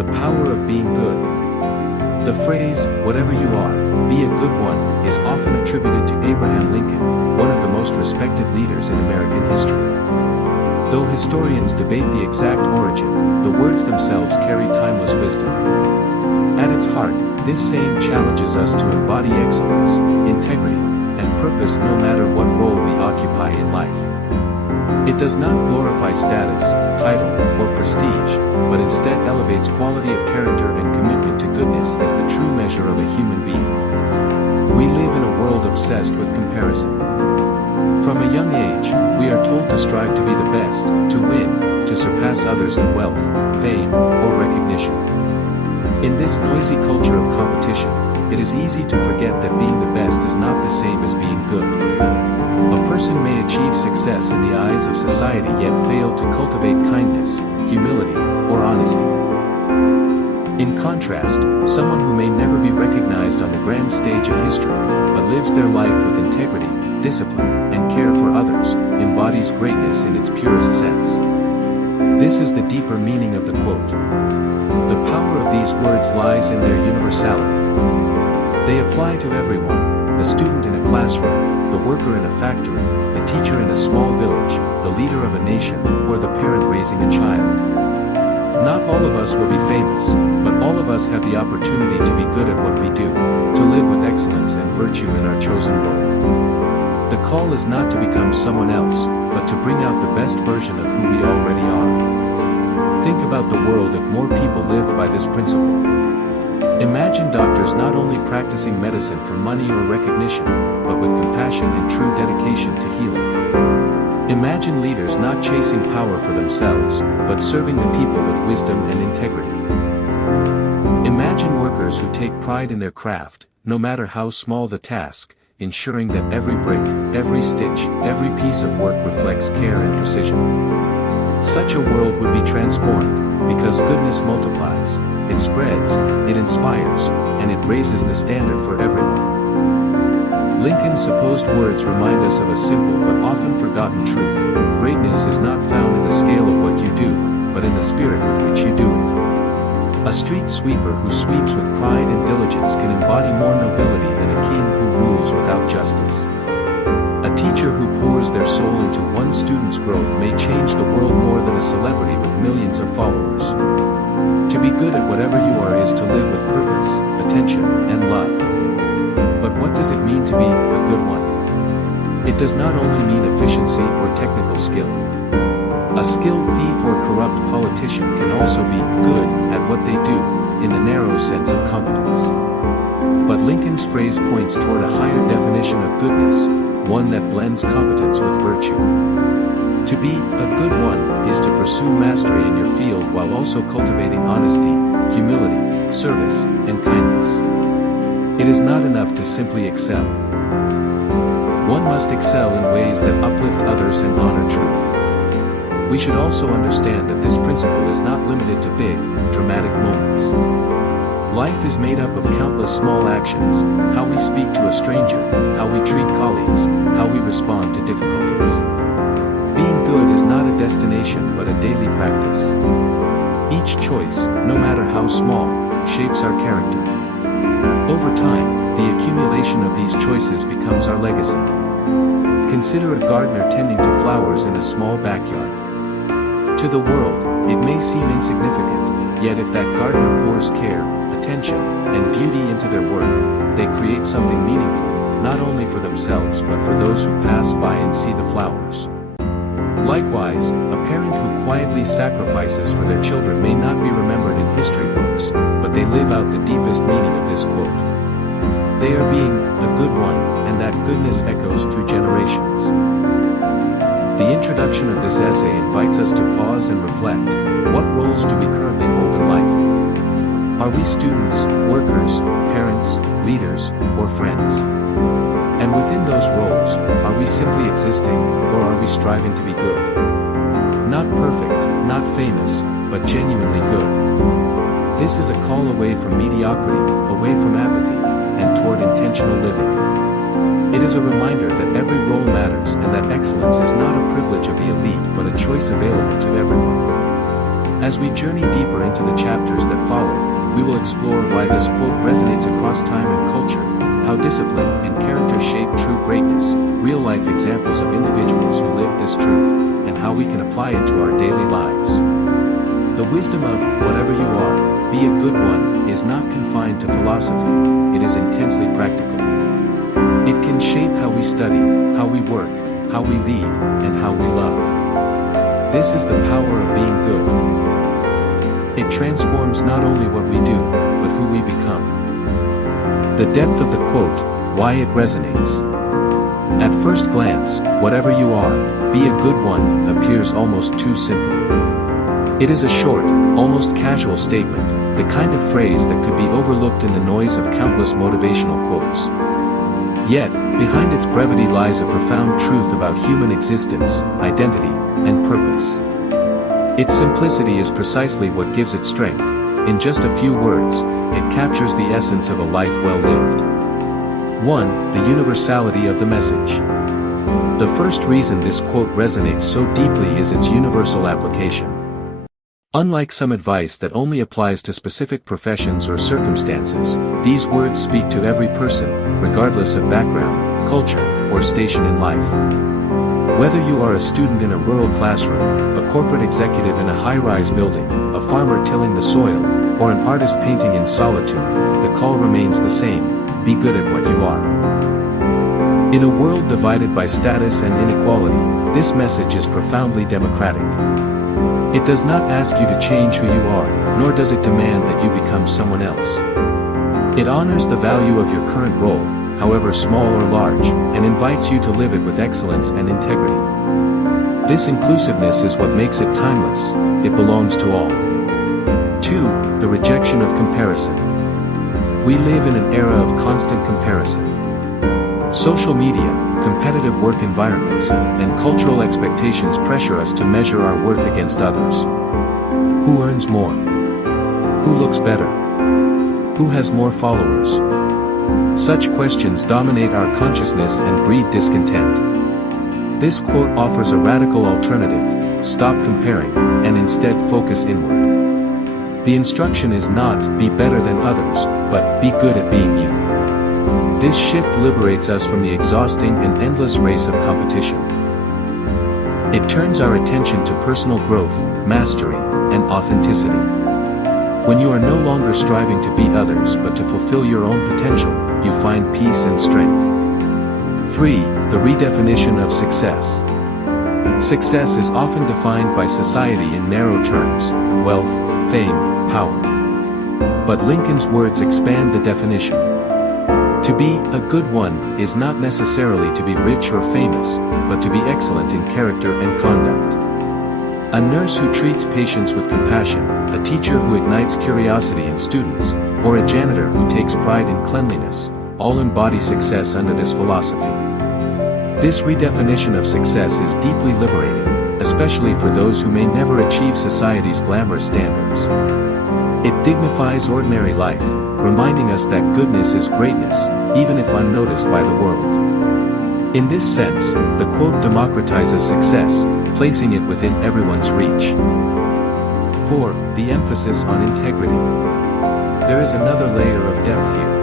The power of being good. The phrase, "whatever you are, be a good one," is often attributed to Abraham Lincoln, one of the most respected leaders in American history. Though historians debate the exact origin, the words themselves carry timeless wisdom. At its heart, this saying challenges us to embody excellence, integrity, and purpose no matter what role we occupy in life. It does not glorify status, title, or prestige, but instead elevates quality of character and commitment to goodness as the true measure of a human being. We live in a world obsessed with comparison. From a young age, we are told to strive to be the best, to win, to surpass others in wealth, fame, or recognition. In this noisy culture of competition, it is easy to forget that being the best is not the same as being good. A person may achieve success in the eyes of society yet fail to cultivate kindness, humility, or honesty. In contrast, someone who may never be recognized on the grand stage of history, but lives their life with integrity, discipline, and care for others, embodies greatness in its purest sense. This is the deeper meaning of the quote. The power of these words lies in their universality. They apply to everyone: the student in a classroom, the worker in a factory, the teacher in a small village, the leader of a nation, or the parent raising a child. Not all of us will be famous, but all of us have the opportunity to be good at what we do, to live with excellence and virtue in our chosen role. The call is not to become someone else, but to bring out the best version of who we already are. Think about the world if more people lived by this principle. Imagine doctors not only practicing medicine for money or recognition, but with compassion and true dedication to healing. Imagine leaders not chasing power for themselves, but serving the people with wisdom and integrity. Imagine workers who take pride in their craft, no matter how small the task, ensuring that every brick, every stitch, every piece of work reflects care and precision. Such a world would be transformed, because goodness multiplies, it spreads, it inspires, and it raises the standard for everyone. Lincoln's supposed words remind us of a simple but often forgotten truth: greatness is not found in the scale of what you do, but in the spirit with which you do it. A street sweeper who sweeps with pride and diligence can embody more nobility than a king who rules without justice. A teacher who pours their soul into one student's growth may change the world more than a celebrity with millions of followers. To be good at whatever you are is to live with purpose, attention, and love. But what does it mean to be a good one? It does not only mean efficiency or technical skill. A skilled thief or corrupt politician can also be good at what they do, in the narrow sense of competence. But Lincoln's phrase points toward a higher definition of goodness, one that blends competence with virtue. To be a good one is to pursue mastery in your field while also cultivating honesty, humility, service, and kindness. It is not enough to simply excel. One must excel in ways that uplift others and honor truth. We should also understand that this principle is not limited to big, dramatic moments. Life is made up of countless small actions: how we speak to a stranger, how we treat colleagues, how we respond to difficulties. Being good is not a destination but a daily practice. Each choice, no matter how small, shapes our character. Over time, the accumulation of these choices becomes our legacy. Consider a gardener tending to flowers in a small backyard. To the world, it may seem insignificant, yet if that gardener pours care, attention, and beauty into their work, they create something meaningful, not only for themselves but for those who pass by and see the flowers. Likewise, a parent who quietly sacrifices for their children may not be remembered in history books, but they live out the deepest meaning of this quote. They are being a good one, and that goodness echoes through generations. The introduction of this essay invites us to pause and reflect. What roles do we currently hold in life? Are we students, workers, parents, leaders, or friends? And within those roles, are we simply existing, or are we striving to be good? Not perfect, not famous, but genuinely good. This is a call away from mediocrity, away from apathy, and toward intentional living. It is a reminder that every role matters and that excellence is not a privilege of the elite but a choice available to everyone. As we journey deeper into the chapters that follow, we will explore why this quote resonates across time and culture, how discipline and character shape true greatness, real-life examples of individuals who live this truth, and how we can apply it to our daily lives. The wisdom of, whatever you are, be a good one, is not confined to philosophy, it is intensely practical. It can shape how we study, how we work, how we lead, and how we love. This is the power of being good. It transforms not only what we do, but who we become. The depth of the quote, why it resonates. At first glance, whatever you are, be a good one, appears almost too simple. It is a short, almost casual statement, the kind of phrase that could be overlooked in the noise of countless motivational quotes. Yet, behind its brevity lies a profound truth about human existence, identity, and purpose. Its simplicity is precisely what gives it strength. In just a few words, it captures the essence of a life well lived. 1. The universality of the message. The first reason this quote resonates so deeply is its universal application. Unlike some advice that only applies to specific professions or circumstances, these words speak to every person, regardless of background, culture, or station in life. Whether you are a student in a rural classroom, a corporate executive in a high-rise building, a farmer tilling the soil, or an artist painting in solitude, the call remains the same: be good at what you are. In a world divided by status and inequality, this message is profoundly democratic. It does not ask you to change who you are, nor does it demand that you become someone else. It honors the value of your current role, however small or large, and invites you to live it with excellence and integrity. This inclusiveness is what makes it timeless. It belongs to all. 2. The rejection of comparison. We live in an era of constant comparison. Social media, competitive work environments, and cultural expectations pressure us to measure our worth against others. Who earns more? Who looks better? Who has more followers? Such questions dominate our consciousness and breed discontent. This quote offers a radical alternative: stop comparing, and instead focus inward. The instruction is not, be better than others, but, be good at being you. This shift liberates us from the exhausting and endless race of competition. It turns our attention to personal growth, mastery, and authenticity. When you are no longer striving to beat others but to fulfill your own potential, you find peace and strength. 3. The redefinition of success. Success is often defined by society in narrow terms: wealth, fame, power. But Lincoln's words expand the definition. To be a good one is not necessarily to be rich or famous, but to be excellent in character and conduct. A nurse who treats patients with compassion, a teacher who ignites curiosity in students, or a janitor who takes pride in cleanliness, all embody success under this philosophy. This redefinition of success is deeply liberating, especially for those who may never achieve society's glamorous standards. It dignifies ordinary life, reminding us that goodness is greatness, even if unnoticed by the world. In this sense, the quote democratizes success, placing it within everyone's reach. 4. The emphasis on integrity. There is another layer of depth here.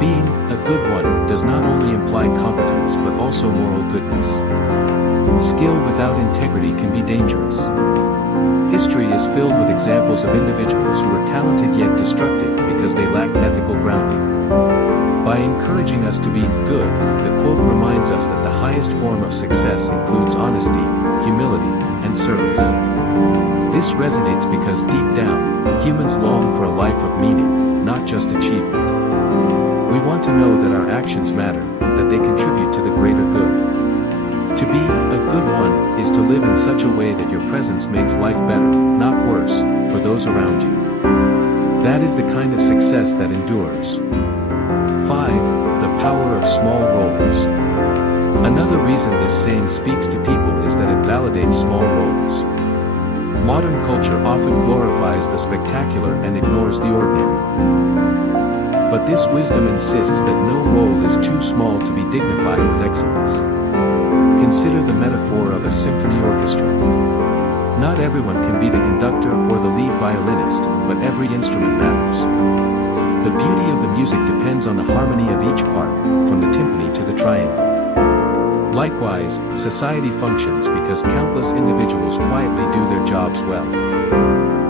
Being a good one does not only imply competence but also moral goodness. Skill without integrity can be dangerous. History is filled with examples of individuals who were talented yet destructive because they lacked ethical grounding. By encouraging us to be good, the quote reminds us that the highest form of success includes honesty, humility, and service. This resonates because deep down, humans long for a life of meaning, not just achievement. We want to know that our actions matter, that they contribute to the greater good. To be a good one is to live in such a way that your presence makes life better, not worse, for those around you. That is the kind of success that endures. 5. The power of small roles. Another reason this saying speaks to people is that it validates small roles. Modern culture often glorifies the spectacular and ignores the ordinary. But this wisdom insists that no role is too small to be dignified with excellence. Consider the metaphor of a symphony orchestra. Not everyone can be the conductor or the lead violinist, but every instrument matters. The beauty of the music depends on the harmony of each part, from the timpani to the triangle. Likewise, society functions because countless individuals quietly do their jobs well.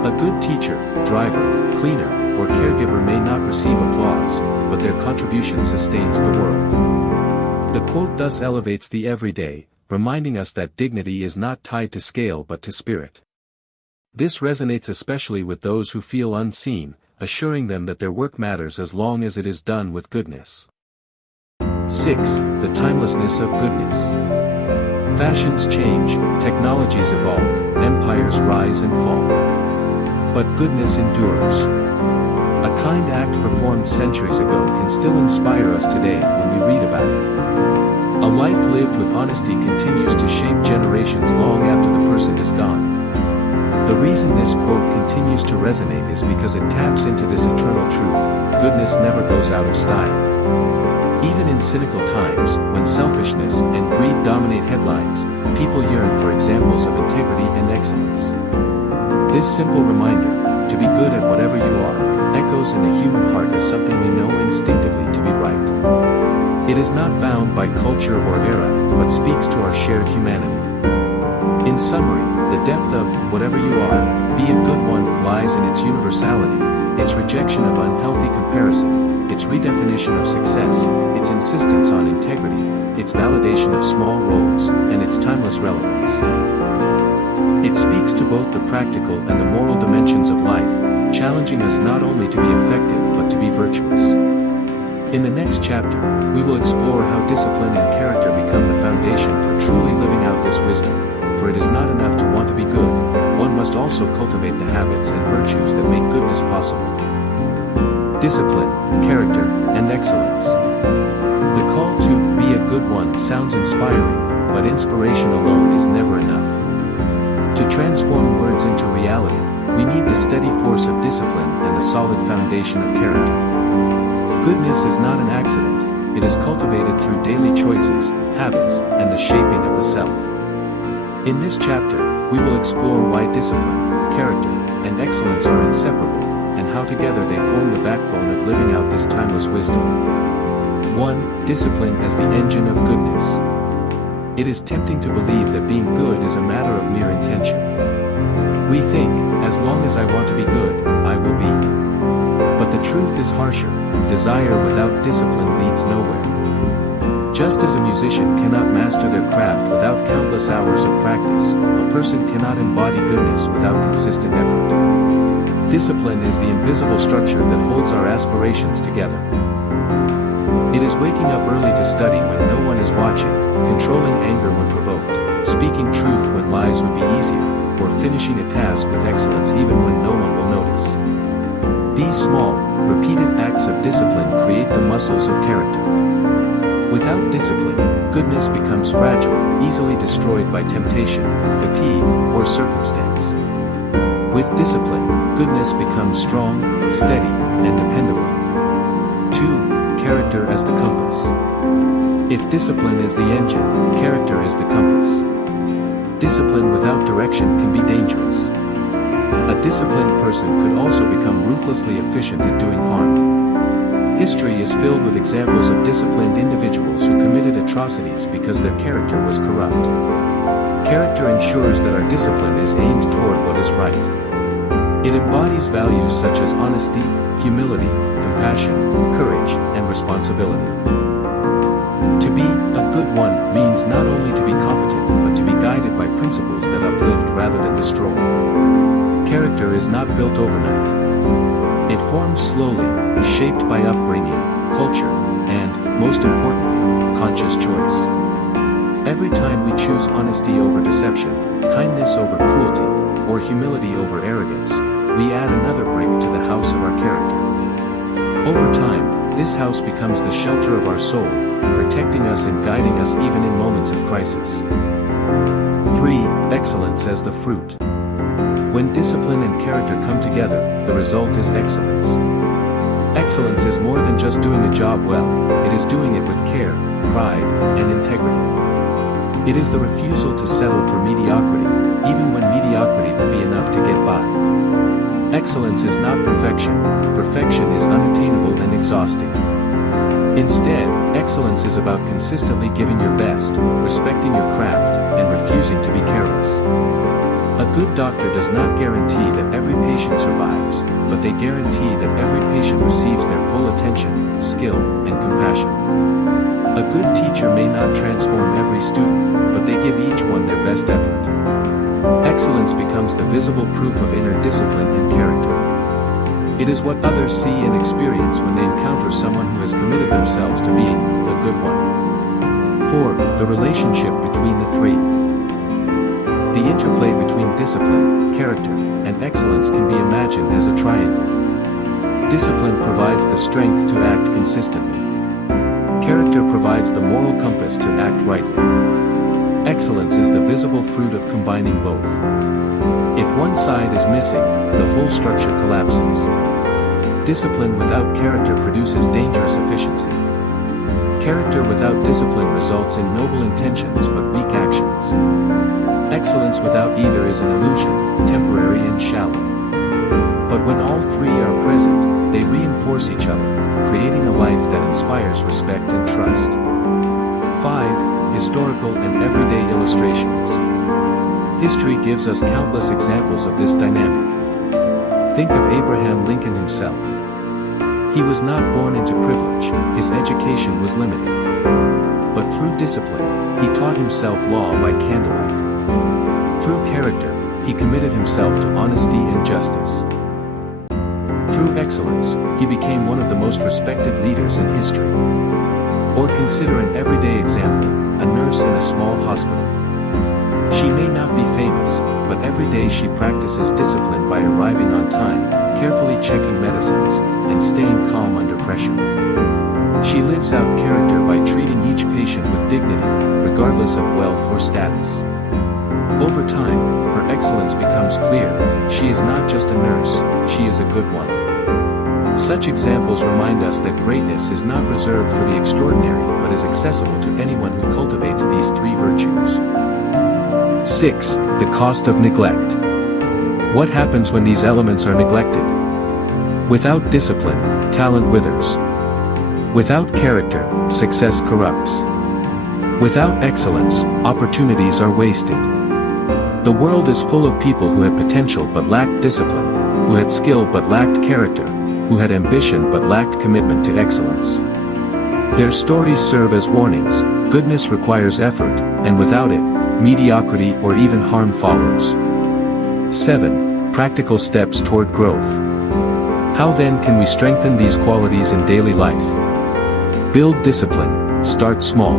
A good teacher, driver, cleaner, or caregiver may not receive applause, but their contribution sustains the world. The quote thus elevates the everyday, reminding us that dignity is not tied to scale but to spirit. This resonates especially with those who feel unseen, assuring them that their work matters as long as it is done with goodness. 6. The timelessness of goodness. Fashions change, technologies evolve, empires rise and fall. But goodness endures. A kind act performed centuries ago can still inspire us today when we read about it. A life lived with honesty continues to shape generations long after the person is gone. The reason this quote continues to resonate is because it taps into this eternal truth: goodness never goes out of style. Even in cynical times, when selfishness and greed dominate headlines, people yearn for examples of integrity and excellence. This simple reminder, to be good at whatever you are, echoes in the human heart as something we know instinctively to be right. It is not bound by culture or era, but speaks to our shared humanity. In summary, the depth of whatever you are, be a good one, lies in its universality, its rejection of unhealthy comparison, its redefinition of success, its insistence on integrity, its validation of small roles, and its timeless relevance. It speaks to both the practical and the moral dimensions of life, challenging us not only to be effective but to be virtuous. In the next chapter, we will explore how discipline and character become the foundation for truly living out this wisdom, for it is not enough to want to be good, one must also cultivate the habits and virtues that make goodness possible. Discipline, character, and excellence. The call to be a good one sounds inspiring, but inspiration alone is never enough. To transform words into reality, we need the steady force of discipline and the solid foundation of character. Goodness is not an accident, it is cultivated through daily choices, habits, and the shaping of the self. In this chapter, we will explore why discipline, character, and excellence are inseparable, and how together they form the backbone of living out this timeless wisdom. 1. Discipline as the engine of goodness. It is tempting to believe that being good is a matter of mere intention. We think, as long as I want to be good, I will be. But the truth is harsher: desire without discipline leads nowhere. Just as a musician cannot master their craft without countless hours of practice, a person cannot embody goodness without consistent effort. Discipline is the invisible structure that holds our aspirations together. It is waking up early to study when no one is watching, controlling anger when provoked, speaking truth when lies would be easier, or finishing a task with excellence even when no one will notice. These small, repeated acts of discipline create the muscles of character. Without discipline, goodness becomes fragile, easily destroyed by temptation, fatigue, or circumstance. With discipline, goodness becomes strong, steady, and dependable. 2. Character as the compass. If discipline is the engine, character is the compass. Discipline without direction can be dangerous. A disciplined person could also become ruthlessly efficient at doing harm. History is filled with examples of disciplined individuals who committed atrocities because their character was corrupt. Character ensures that our discipline is aimed toward what is right. It embodies values such as honesty, humility, compassion, courage, and responsibility. To be a good one means not only to be competent but to be guided by principles that uplift rather than destroy. Character is not built overnight. It forms slowly, shaped by upbringing, culture, and, most importantly, conscious choice. Every time we choose honesty over deception, kindness over cruelty, or humility over arrogance, we add another brick to the house of our character. Over time, this house becomes the shelter of our soul, protecting us and guiding us even in moments of crisis. 3. Excellence as the fruit. When discipline and character come together, the result is excellence. Excellence is more than just doing a job well, it is doing it with care, pride, and integrity. It is the refusal to settle for mediocrity, even when mediocrity will be enough to get by. Excellence is not perfection. Perfection is unattainable and exhausting. Instead, excellence is about consistently giving your best, respecting your craft, and refusing to be careless. A good doctor does not guarantee that every patient survives, but they guarantee that every patient receives their full attention, skill, and compassion. A good teacher may not transform every student, but they give each one their best effort. Excellence becomes the visible proof of inner discipline and character. It is what others see and experience when they encounter someone who has committed themselves to being a good one. 4. The relationship between the three. The interplay between discipline, character, and excellence can be imagined as a triangle. Discipline provides the strength to act consistently. Character provides the moral compass to act rightly. Excellence is the visible fruit of combining both. If one side is missing, the whole structure collapses. Discipline without character produces dangerous efficiency. Character without discipline results in noble intentions but weak actions. Excellence without either is an illusion, temporary and shallow. But when all three are present, they reinforce each other, creating a life that inspires respect and trust. 5. Historical and everyday illustrations. History gives us countless examples of this dynamic. Think of Abraham Lincoln himself. He was not born into privilege, his education was limited. But through discipline, he taught himself law by candlelight. Through character, he committed himself to honesty and justice. Through excellence, he became one of the most respected leaders in history. Or consider an everyday example, a nurse in a small hospital. She may not be famous, but every day she practices discipline by arriving on time, carefully checking medicines, and staying calm under pressure. She lives out character by treating each patient with dignity, regardless of wealth or status. Over time, her excellence becomes clear. She is not just a nurse, she is a good one. Such examples remind us that greatness is not reserved for the extraordinary but is accessible to anyone who cultivates these three virtues. 6. The cost of neglect. What happens when these elements are neglected? Without discipline, talent withers. Without character, success corrupts. Without excellence, opportunities are wasted. The world is full of people who had potential but lacked discipline, who had skill but lacked character, who had ambition but lacked commitment to excellence. Their stories serve as warnings. Goodness requires effort, and without it, mediocrity or even harm follows. 7. Practical steps toward growth. How then can we strengthen these qualities in daily life? Build discipline, start small.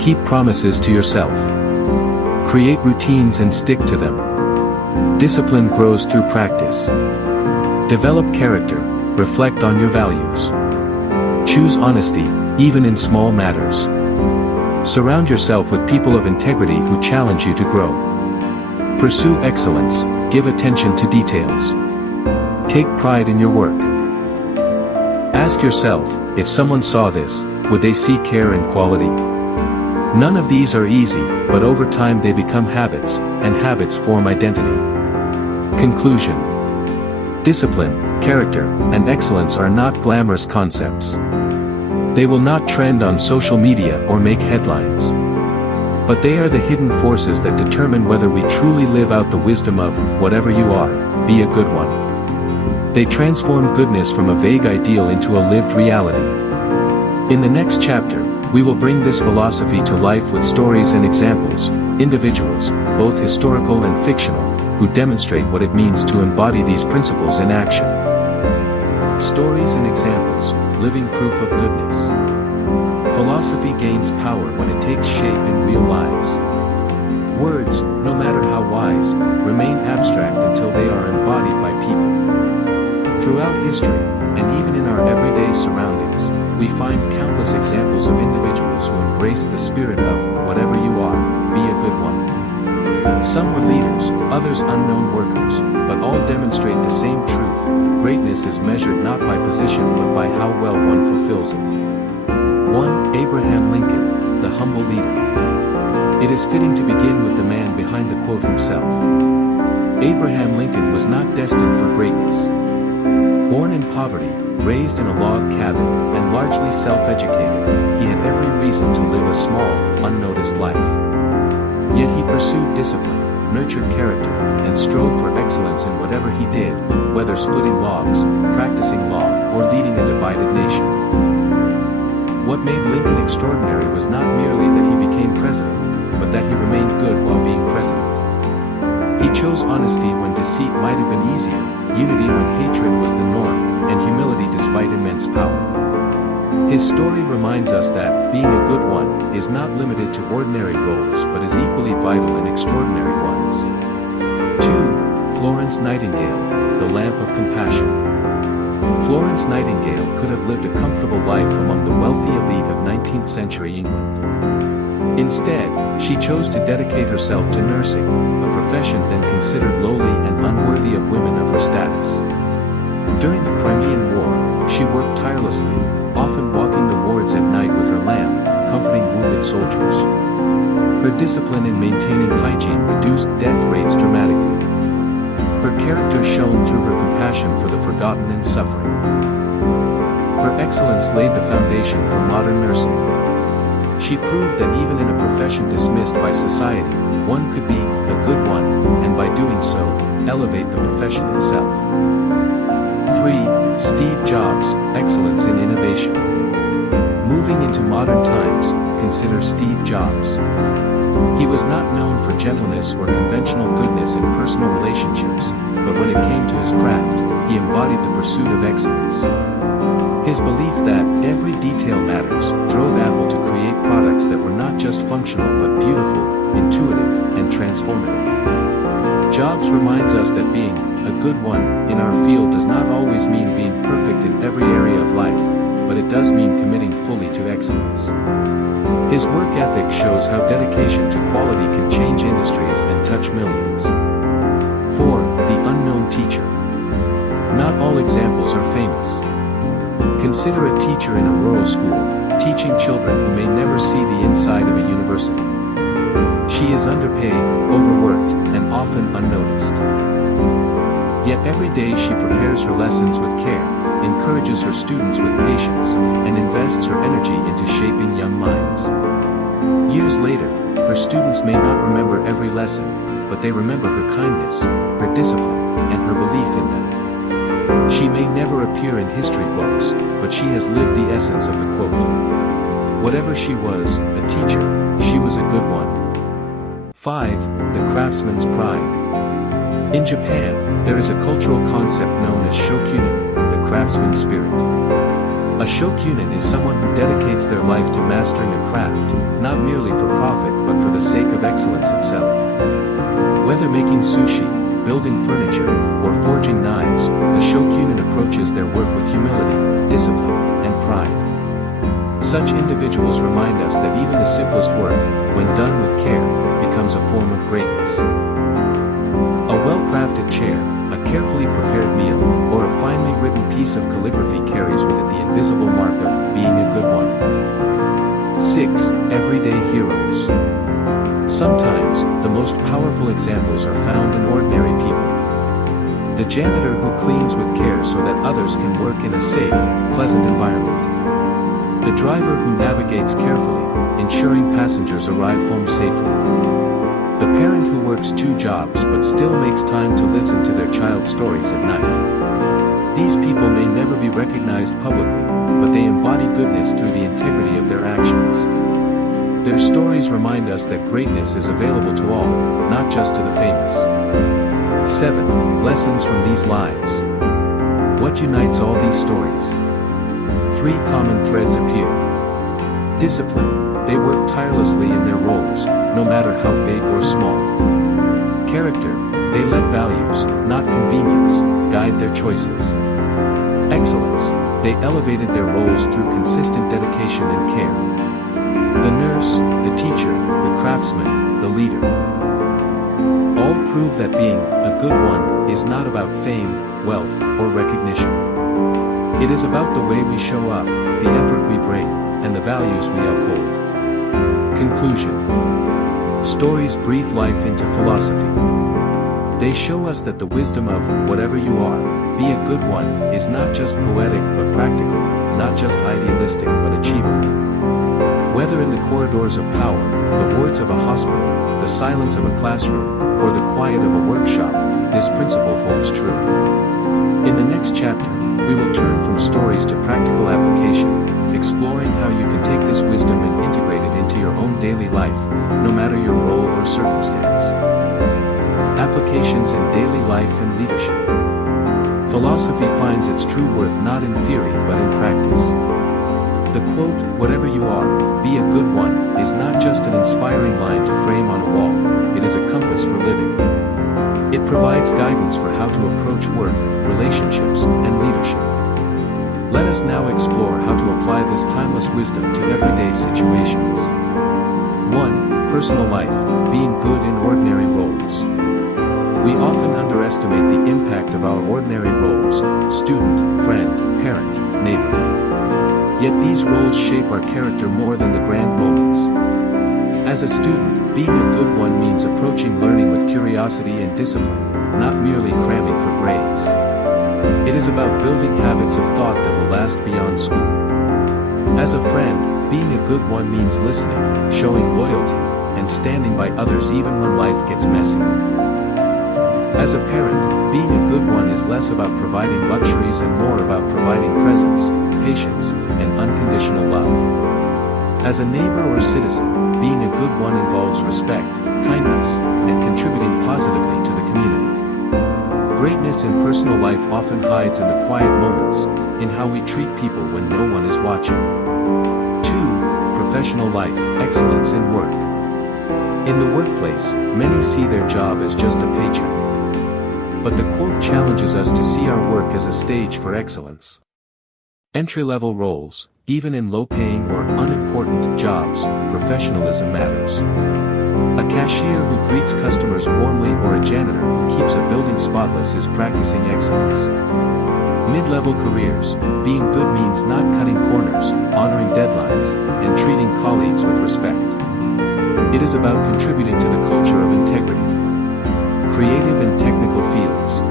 Keep promises to yourself. Create routines and stick to them. Discipline grows through practice. Develop character, reflect on your values. Choose honesty, even in small matters. Surround yourself with people of integrity who challenge you to grow. Pursue excellence, give attention to details. Take pride in your work. Ask yourself, if someone saw this, would they see care and quality? None of these are easy, but over time they become habits, and habits form identity. Conclusion. Discipline, character, and excellence are not glamorous concepts. They will not trend on social media or make headlines. But they are the hidden forces that determine whether we truly live out the wisdom of, whatever you are, be a good one. They transform goodness from a vague ideal into a lived reality. In the next chapter, we will bring this philosophy to life with stories and examples, individuals, both historical and fictional, who demonstrate what it means to embody these principles in action. Stories and examples, living proof of goodness. Philosophy gains power when it takes shape in real lives. Words, no matter how wise, remain abstract until they are embodied by people. Throughout history, and even in our everyday surroundings, we find countless examples of individuals who embraced the spirit of, whatever you are, be a good one. Some were leaders, others unknown workers, but all demonstrate the same truth: greatness is measured not by position but by how well one fulfills it. 1. Abraham Lincoln, the humble leader. It is fitting to begin with the man behind the quote himself. Abraham Lincoln was not destined for greatness. Born in poverty, raised in a log cabin, and largely self-educated, he had every reason to live a small, unnoticed life. Yet he pursued discipline, nurtured character, and strove for excellence in whatever he did, whether splitting logs, practicing law, or leading a divided nation. What made Lincoln extraordinary was not merely that he became president, but that he remained good while being president. He chose honesty when deceit might have been easier, unity when hatred was the norm, and humility despite immense power. His story reminds us that being a good one is not limited to ordinary roles but is equally vital in extraordinary ones. 2. Florence Nightingale, the lamp of compassion. Florence Nightingale could have lived a comfortable life among the wealthy elite of 19th century England. Instead, she chose to dedicate herself to nursing, a profession then considered lowly and unworthy of women of her status. During the Crimean War, she worked tirelessly, often walking the wards at night with her lamp, comforting wounded soldiers. Her discipline in maintaining hygiene reduced death rates dramatically. Her character shone through her compassion for the forgotten and suffering. Her excellence laid the foundation for modern nursing. She proved that even in a profession dismissed by society, one could be a good one, and by doing so, elevate the profession itself. 3. Steve Jobs, excellence in innovation. Moving into modern times, consider Steve Jobs. He was not known for gentleness or conventional goodness in personal relationships, but when it came to his craft, he embodied the pursuit of excellence. His belief that every detail matters drove Apple to create products that were not just functional but beautiful, intuitive, and transformative. Jobs reminds us that being a good one in our field does not always mean being perfect in every area of life, but it does mean committing fully to excellence. His work ethic shows how dedication to quality can change industries and touch millions. 4. The unknown teacher. Not all examples are famous. Consider a teacher in a rural school, teaching children who may never see the inside of a university. She is underpaid, overworked, and often unnoticed. Yet every day she prepares her lessons with care, encourages her students with patience, and invests her energy into shaping young minds. Years later, her students may not remember every lesson, but they remember her kindness, her discipline, and her belief in them. She may never appear in history books, but she has lived the essence of the quote. Whatever she was, a teacher, she was a good one. 5. The craftsman's pride. In Japan, there is a cultural concept known as shokunin, the craftsman's spirit. A shokunin is someone who dedicates their life to mastering a craft, not merely for profit but for the sake of excellence itself. Whether making sushi, building furniture, or forging knives, the shokunin approaches their work with humility, discipline, and pride. Such individuals remind us that even the simplest work, when done with care, becomes a form of greatness. A well-crafted chair, a carefully prepared meal, or a finely written piece of calligraphy carries with it the invisible mark of being a good one. 6. Everyday heroes. Sometimes, the most powerful examples are found in ordinary people. The janitor who cleans with care so that others can work in a safe, pleasant environment. The driver who navigates carefully, ensuring passengers arrive home safely. The parent who works 2 jobs but still makes time to listen to their child's stories at night. These people may never be recognized publicly, but they embody goodness through the integrity of their actions. Their stories remind us that greatness is available to all, not just to the famous. 7. Lessons from these lives. What unites all these stories? 3 common threads appear. Discipline. They work tirelessly in their roles, no matter how big or small. Character. They let values, not convenience, guide their choices. Excellence. They elevated their roles through consistent dedication and care. The nurse, the teacher, the craftsman, the leader. All prove that being a good one is not about fame, wealth, or recognition. It is about the way we show up, the effort we bring, and the values we uphold. Conclusion. Stories breathe life into philosophy. They show us that the wisdom of whatever you are, be a good one, is not just poetic but practical, not just idealistic but achievable. Whether in the corridors of power, the wards of a hospital, the silence of a classroom, or the quiet of a workshop, this principle holds true. In the next chapter, we will turn from stories to practical application, exploring how you can take this wisdom and integrate it into your own daily life, no matter your role or circumstance. Applications in daily life and leadership. Philosophy finds its true worth not in theory but in practice. The quote, "Whatever you are, be a good one," is not just an inspiring line to frame on a wall, it is a compass for living. It provides guidance for how to approach work, relationships, and leadership. Let us now explore how to apply this timeless wisdom to everyday situations. 1. Personal life, being good in ordinary roles. We often underestimate the impact of our ordinary roles: student, friend, parent, neighbor. Yet these roles shape our character more than the grand moments. As a student, being a good one means approaching learning with curiosity and discipline, not merely cramming for grades. It is about building habits of thought that will last beyond school. As a friend, being a good one means listening, showing loyalty, and standing by others even when life gets messy. As a parent, being a good one is less about providing luxuries and more about providing presence, patience, and unconditional love. As a neighbor or citizen, being a good one involves respect, kindness, and contributing positively to the community. Greatness in personal life often hides in the quiet moments, in how we treat people when no one is watching. 2. Professional life, excellence in work. In the workplace, many see their job as just a paycheck. But the quote challenges us to see our work as a stage for excellence. Entry-level roles, even in low-paying or unimportant jobs, professionalism matters. A cashier who greets customers warmly or a janitor who keeps a building spotless is practicing excellence. Mid-level careers, being good means not cutting corners, honoring deadlines, and treating colleagues with respect. It is about contributing to the culture of integrity. Creative and technical fields.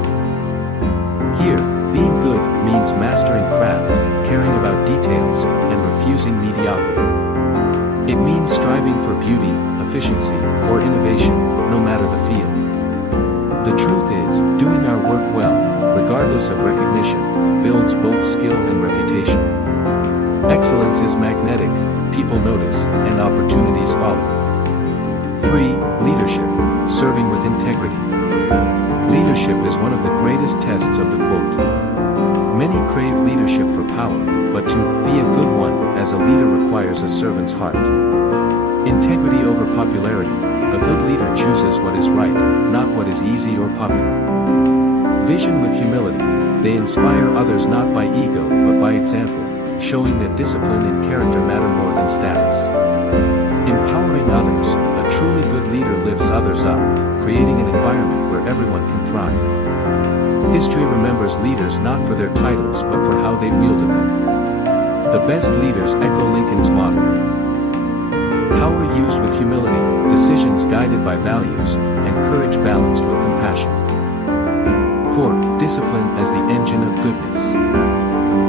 Here, being good means mastering craft, caring about details, and refusing mediocrity. It means striving for beauty, efficiency, or innovation, no matter the field. The truth is, doing our work well, regardless of recognition, builds both skill and reputation. Excellence is magnetic, people notice, and opportunities follow. 3. Leadership, serving with integrity. Leadership is one of the greatest tests of the quote. Many crave leadership for power, but to be a good one as a leader requires a servant's heart. Integrity over popularity, a good leader chooses what is right, not what is easy or popular. Vision with humility, they inspire others not by ego but by example, showing that discipline and character matter more than status. Empowering others, a truly good leader lifts others up, creating an environment where everyone can thrive. History remembers leaders not for their titles but for how they wielded them. The best leaders echo Lincoln's motto. Power used with humility, decisions guided by values, and courage balanced with compassion. 4. Discipline as the engine of goodness.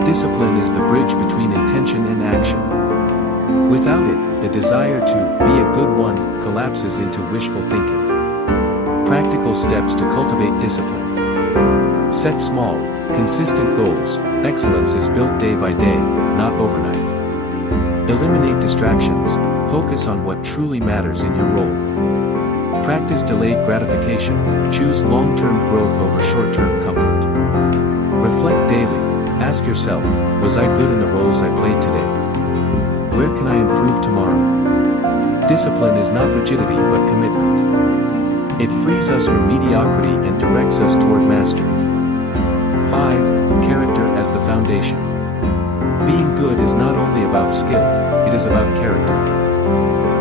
Discipline is the bridge between intention and action. Without it, the desire to be a good one collapses into wishful thinking. Practical steps to cultivate discipline. Set small, consistent goals. Excellence is built day by day, not overnight. Eliminate distractions, focus on what truly matters in your role. Practice delayed gratification, choose long-term growth over short-term comfort. Reflect daily, ask yourself, was I good in the roles I played today? Where can I improve tomorrow? Discipline is not rigidity but commitment. It frees us from mediocrity and directs us toward mastery. 5. Character as the foundation. Being good is not only about skill, it is about character.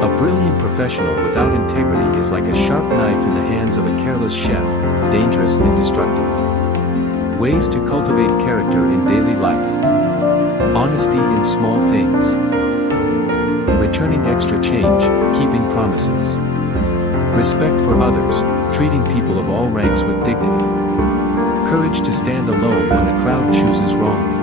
A brilliant professional without integrity is like a sharp knife in the hands of a careless chef, dangerous and destructive. Ways to cultivate character in daily life. Honesty in small things. Returning extra change, keeping promises. Respect for others, treating people of all ranks with dignity. Courage to stand alone when a crowd chooses wrongly.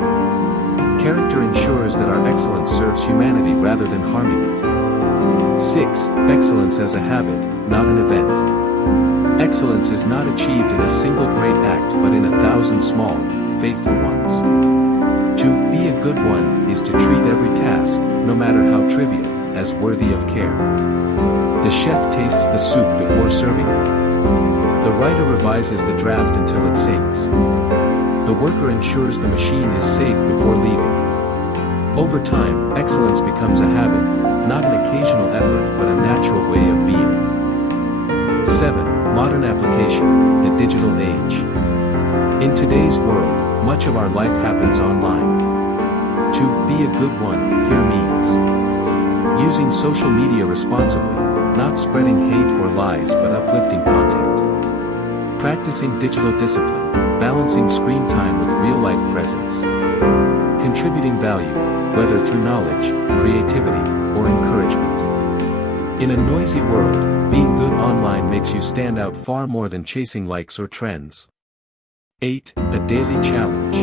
Character ensures that our excellence serves humanity rather than harming it. 6. Excellence as a habit, not an event. Excellence is not achieved in a single great act but in 1,000 small, faithful ones. To be a good one is to treat every task, no matter how trivial, as worthy of care. The chef tastes the soup before serving it. The writer revises the draft until it sings. The worker ensures the machine is safe before leaving. Over time, excellence becomes a habit, not an occasional effort but a natural way of being. 7. Modern application, the digital age. In today's world, much of our life happens online. To be a good one here means using social media responsibly, not spreading hate or lies but uplifting content. Practicing digital discipline, balancing screen time with real-life presence. Contributing value, whether through knowledge, creativity, or encouragement. In a noisy world, being good online makes you stand out far more than chasing likes or trends. 8. A daily challenge.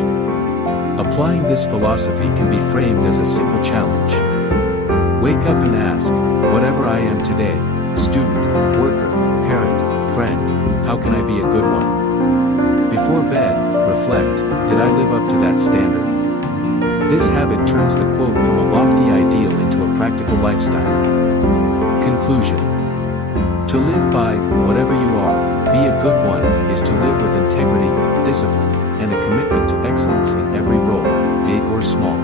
Applying this philosophy can be framed as a simple challenge. Wake up and ask, whatever I am today, student, worker, parent, friend, how can I be a good one? Before bed, reflect, did I live up to that standard? This habit turns the quote from a lofty ideal into a practical lifestyle. Conclusion. To live by, whatever you are, be a good one, is to live with integrity, discipline, and a commitment to excellence in every role, big or small.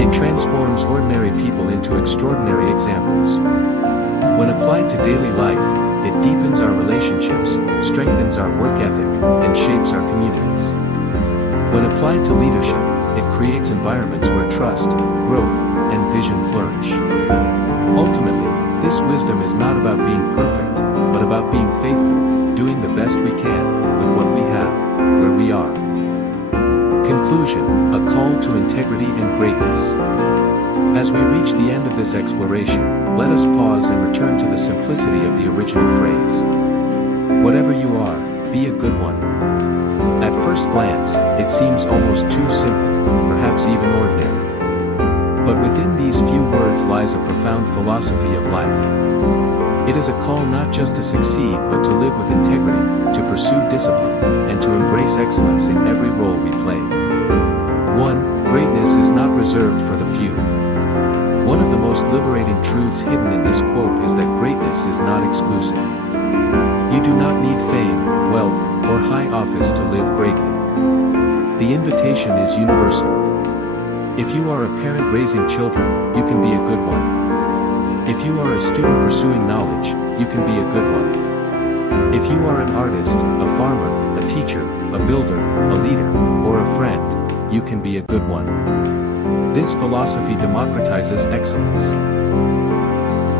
It transforms ordinary people into extraordinary examples. When applied to daily life, it deepens our relationships, strengthens our work ethic, and shapes our communities. When applied to leadership, it creates environments where trust, growth, and vision flourish. Ultimately, this wisdom is not about being perfect, but about being faithful, doing the best we can, with what we have, where we are. Conclusion, a call to integrity and greatness. As we reach the end of this exploration, let us pause and return to the simplicity of the original phrase. Whatever you are, be a good one. At first glance, it seems almost too simple, perhaps even ordinary. But within these few words lies a profound philosophy of life. It is a call not just to succeed but to live with integrity, to pursue discipline, and to embrace excellence in every role we play. 1. Greatness is not reserved for the few. One of the most liberating truths hidden in this quote is that greatness is not exclusive. You do not need fame, wealth, or high office to live greatly. The invitation is universal. If you are a parent raising children, you can be a good one. If you are a student pursuing knowledge, you can be a good one. If you are an artist, a farmer, a teacher, a builder, a leader, or a friend, you can be a good one. This philosophy democratizes excellence.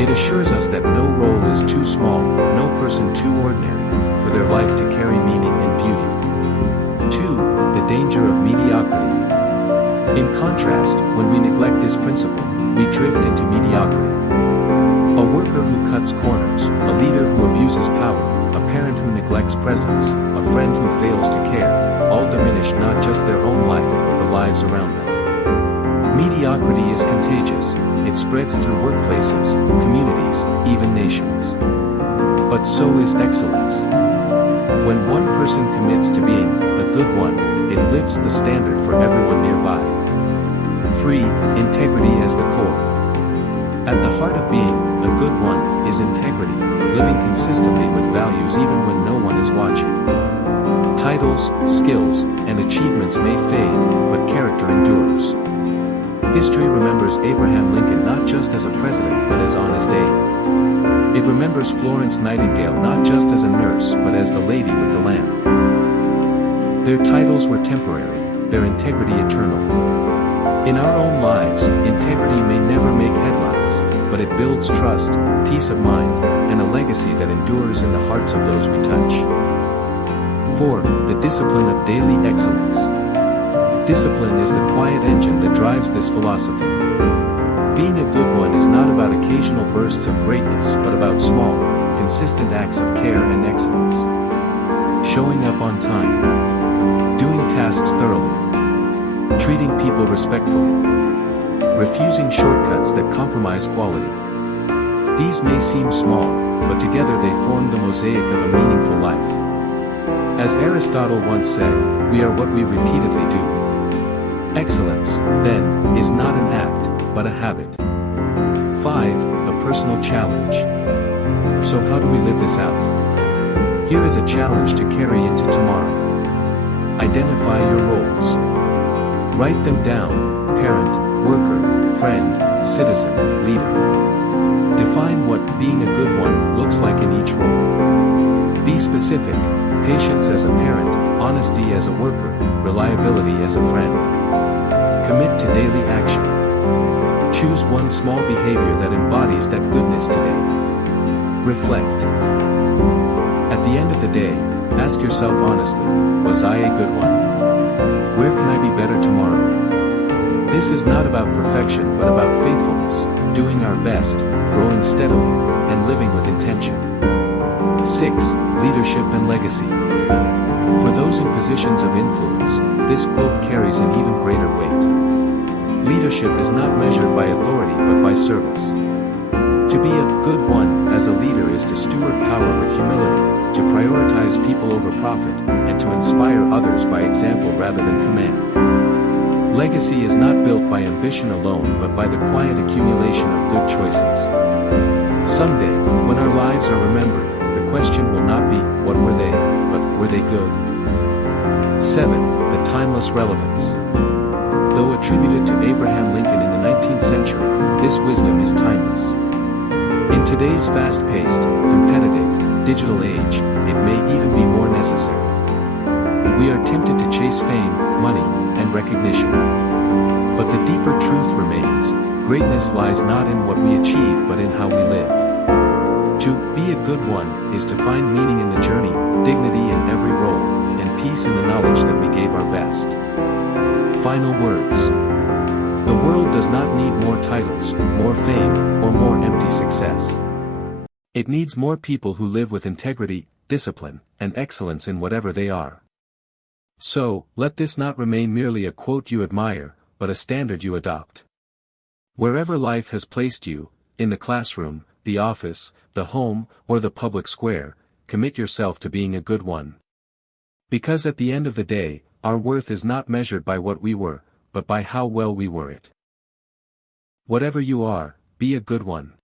It assures us that no role is too small, no person too ordinary, for their life to carry meaning and beauty. 2. The danger of mediocrity. In contrast, when we neglect this principle, we drift into mediocrity. A worker who cuts corners, a leader who abuses power, a parent who neglects presence, a friend who fails to care, all diminish not just their own life but the lives around them. Mediocrity is contagious, it spreads through workplaces, communities, even nations. But so is excellence. When one person commits to being a good one, it lifts the standard for everyone nearby. 3. Integrity as the core. At the heart of being a good one is integrity, living consistently with values even when no one is watching. Titles, skills, and achievements may fade, but character endures. History remembers Abraham Lincoln not just as a president but as Honest Abe. It remembers Florence Nightingale not just as a nurse but as the lady with the lamp. Their titles were temporary, their integrity eternal. In our own lives, integrity may never make headlines, but it builds trust, peace of mind, and a legacy that endures in the hearts of those we touch. 4. The discipline of daily excellence. Discipline is the quiet engine that drives this philosophy. Being a good one is not about occasional bursts of greatness but about small, consistent acts of care and excellence. Showing up on time. Doing tasks thoroughly. Treating people respectfully. Refusing shortcuts that compromise quality. These may seem small, but together they form the mosaic of a meaningful life. As Aristotle once said, we are what we repeatedly do. Excellence, then, is not an act, but a habit. 5. A personal challenge. So how do we live this out? Here is a challenge to carry into tomorrow. Identify your roles. Write them down: parent, worker, friend, citizen, leader. Define what being a good one looks like in each role. Be specific: patience as a parent, honesty as a worker, reliability as a friend. Commit to daily action. Choose one small behavior that embodies that goodness today. Reflect. At the end of the day, ask yourself honestly, was I a good one? Where can I be better tomorrow? This is not about perfection but about faithfulness, doing our best, growing steadily, and living with intention. 6. Leadership and legacy. For those in positions of influence, this quote carries an even greater weight. Leadership is not measured by authority but by service. To be a good one as a leader is to steward power with humility, to prioritize people over profit, and to inspire others by example rather than command. Legacy is not built by ambition alone but by the quiet accumulation of good choices. Someday, when our lives are remembered, the question will not be, what were they, but were they good? 7. The timeless relevance. Though attributed to Abraham Lincoln in the 19th century, this wisdom is timeless. In today's fast-paced, competitive, digital age, it may even be more necessary. We are tempted to chase fame, money, and recognition. But the deeper truth remains: greatness lies not in what we achieve but in how we live. To be a good one is to find meaning in the journey, dignity in every role, and peace in the knowledge that we gave our best. Final words. The world does not need more titles, more fame, or more empty success. It needs more people who live with integrity, discipline, and excellence in whatever they are. So, let this not remain merely a quote you admire, but a standard you adopt. Wherever life has placed you, in the classroom, the office, the home, or the public square, commit yourself to being a good one. Because at the end of the day, our worth is not measured by what we were, but by how well we were it. Whatever you are, be a good one.